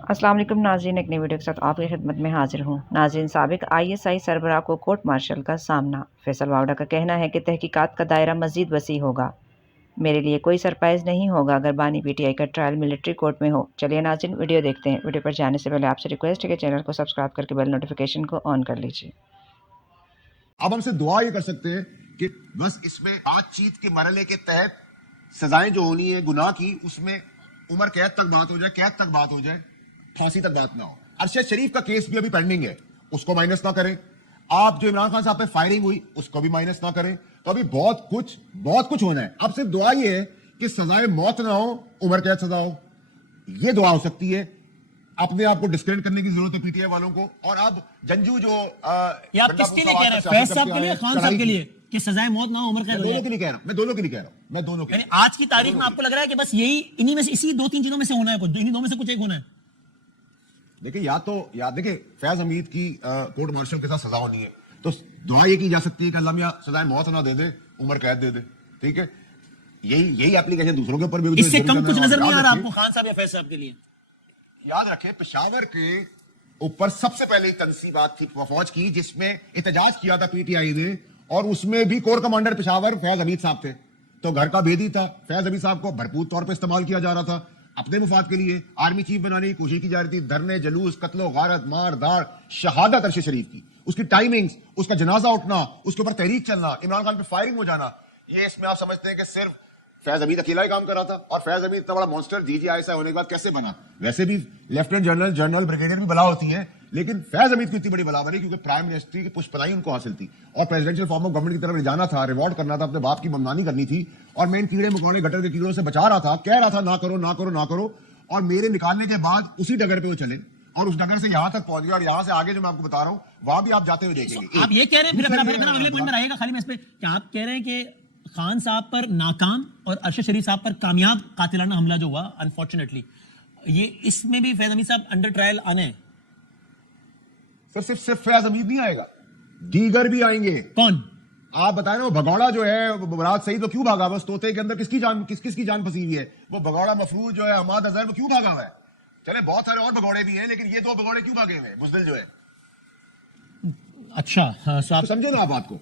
अस्सलाम वालेकुम नाज़रीन, एक नई वीडियो के साथ आपकी खिदमत में हाजिर हूँ। नाज़रीन, साबिक ISI सरबराह को कोर्ट मार्शल का सामना। फैसल वावड़ा का कहना है कि तहकीकात का दायरा मज़ीद वसी होगा। मेरे लिए कोई सरप्राइज़ नहीं होगा अगर बानी PTI का ट्रायल मिलिट्री कोर्ट में हो। चलिए नाज़रीन, वीडियो देखते हैं। वीडियो पर जाने से पहले आपसे रिक्वेस्ट है कि चैनल को सब्सक्राइब करके बेल नोटिफिकेशन को ऑन कर लीजिए। अब हमसे दुआ ये कर सकते हैं कि बस इसमें बातचीत के मरहले के तहत सजाएं जो होनी है गुनाह की, उसमें उम्र कैद तक बात हो जाए, कैद तक बात हो जाए, फांसी तक बात ना हो। अरशद शरीफ का केस भी अभी पेंडिंग है, उसको माइनस ना करें। आप जो इमरान खान साहब पे फायरिंग हुई उसको भी माइनस ना करें। तो अभी बहुत कुछ होना है। अब सिर्फ दुआ ये है कि सजाए मौत ना हो, उम्र कैद सजा हो। ये दुआ हो सकती है। अपने आप को डिस्क्रेडिट करने की जरूरत है PTI वालों को। और अब जंजू जो ये आप किसके लिए कह रहे हैं? फैज साहब के लिए, खान साहब के लिए कि सजाए मौत ना हो, उम्र कैद हो? दोनों के लिए कह रहा हूं, मैं दोनों के लिए कह रहा हूं। आज की तारीख में आपको लग रहा है कि बस यही इन्हीं में से, इसी दो तीन चीजों में से होना है, कुछ इन्हीं दो में से कुछ एक होना है? देखिए देखिए फैज हमीद की कोर्ट मार्शल के साथ सजा होनी है, तो दुआ ये की जा सकती है कि अल्लाह मियां सजाए मौत ना दे दे, उम्र कैद दे दे। ठीक है, यही एप्लीकेशन दूसरों के ऊपर भी इससे कम कुछ नजर नहीं आ रहा आपको खान साहब या फैज साहब के लिए? याद रखें, पेशावर के ऊपर सबसे पहले तंसीबात थी फौज की, जिसमें एहतजाज किया था PTI ने, और उसमें भी कोर कमांडर पेशावर फैज हमीद साहब थे। तो घर का भेदी था। फैज हमीद साहब को भरपूर तौर पर इस्तेमाल किया जा रहा था अपने मुफाद के लिए। आर्मी चीफ बनाने की कोशिश की जा रही थी। धरने, जुलूस, कत्लो गारत, मार धाड़, शहादत अरशद शरीफ की, उसकी टाइमिंग्स, उसका जनाजा उठना, उसके ऊपर तहरीक चलना, इमरान खान पे फायरिंग हो जाना, ये इसमें आप समझते हैं कि सिर्फ फैज हमीद अकेला ही काम कर रहा था। और फैज हमीद इतना बड़ा मॉन्स्टर DGI होने के बाद कैसे बना? वैसे भी लेफ्टिनेंट जनरल, जनरल, ब्रिगेडियर भी बला होती है, लेकिन फैज हमीद को इतनी बड़ी बला बनी क्योंकि प्राइम मिनिस्ट्री की पुष्पनाई उनको हासिल थी और प्रेसिडेंशियल फॉर्म ऑफ गवर्नमेंट की तरफ ले जाना था, रिवॉर्ड करना था, अपने बाप की मनमानी करनी थी। और मैं इन कीड़े मकोड़े गटर के कीड़ों से बचा रहा था, कह रहा था ना करो ना करो ना करो, और मेरे निकालने के बाद उसी डगर पे वो चले और उस डगर से यहां तक पहुंच गए। और यहां से आगे जो मैं आपको बता रहा हूं, वहां भी आप जाते हुए देखेंगे। आप ये कह रहे हैं, फिर अगले पॉइंट में आइएगा, खाली मैं इस पे, क्या आप कह रहे हैं कि खान साहब पर नाकाम और अरशद शरीफ साहब पर कामयाब कातिलाना हमला जो हुआ अनफॉर्चुनेटली, ये इसमें भी फैज हमीद साहब अंडर ट्रायल आने हैं? सर सिर्फ फैज हमीद नहीं आएगा, दीगर भी आएंगे। कौन? आप बताएं ना, वो भगौड़ा जो है, मुराद सईद, वो क्यों भागा? बस तोते के अंदर किसकी जान फंसी हुई है? वो भगौड़ा मफरूज जो है, हमाद अजहर, वो क्यों भागा हुआ है? चले बहुत सारे और भगौड़े भी हैं, लेकिन ये दो भगौड़े क्यों भागे हुए हैं? बुज़दिल जो है। अच्छा, हाँ, तो समझो ना आप बात को।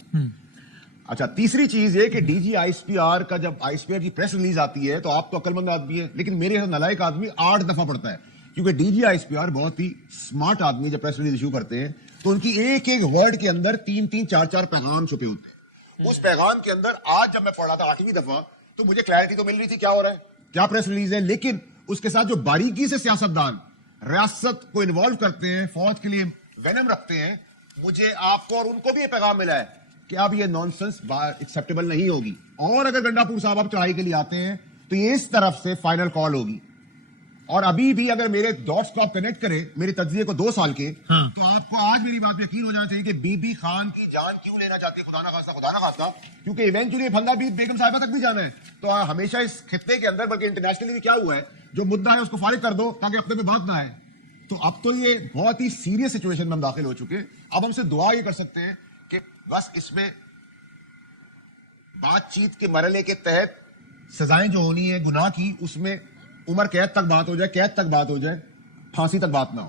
अच्छा, तीसरी चीज ये कि DG ISPR का जब ISPR की प्रेस रिलीज आती है तो आप तो अक्लमंद आदमी है, लेकिन मेरे नलायक आदमी 8 दफा पढ़ता है, क्योंकि DG ISPR बहुत ही स्मार्ट आदमी जब प्रेस रिलीज इशू करते हैं तो उनकी एक एक वर्ड के अंदर 3-3, 4-4 पैगाम छुपे होते हैं। उस पैगाम के अंदर आज जब मैं पढ़ रहा था 8वीं दफा, तो मुझे क्लैरिटी तो मिल रही थी क्या हो रहा है, क्या प्रेस रिलीज है, लेकिन उसके साथ जो बारीकी से सियासतदान रियासत को इन्वॉल्व करते हैं, फौज के लिए वेनम रखते हैं, मुझे, आपको और उनको भी ये पैगाम मिला है कि अब ये नॉनसेंस एक्सेप्टेबल नहीं होगी। और अगर गंडापुर साहब आप चढ़ाई के लिए आते हैं तो ये इस तरफ से फाइनल कॉल होगी। और अभी भी अगर मेरे डॉट्स को आप कनेक्ट करें, मेरे तज्जिए को 2 साल के, तो आपको आज मेरी बात यकीन हो जाना चाहिए कि बीबी खान की जान क्यों लेना चाहती है खुदा ना खास्ता, क्योंकि इवेंचुअली फंदा भी बेगम साहिबा तक भी जाना है। तो हमेशा इस खित्ते के अंदर, बल्कि इंटरनेशनली भी क्या हुआ है, जो मुद्दा है उसको फारिग कर दो ताकि अपने पे बात ना आए। तो अब तो ये बहुत ही सीरियस सिचुएशन में हम दाखिल हो चुके हैं। अब हमसे दुआ ये कर सकते हैं कि बस इसमें बातचीत के मरहले के तहत सजाएं जो होनी है गुनाह की, उसमें उम्र कैद तक बात हो जाए, कैद तक बात हो जाए, फांसी तक बात ना हो।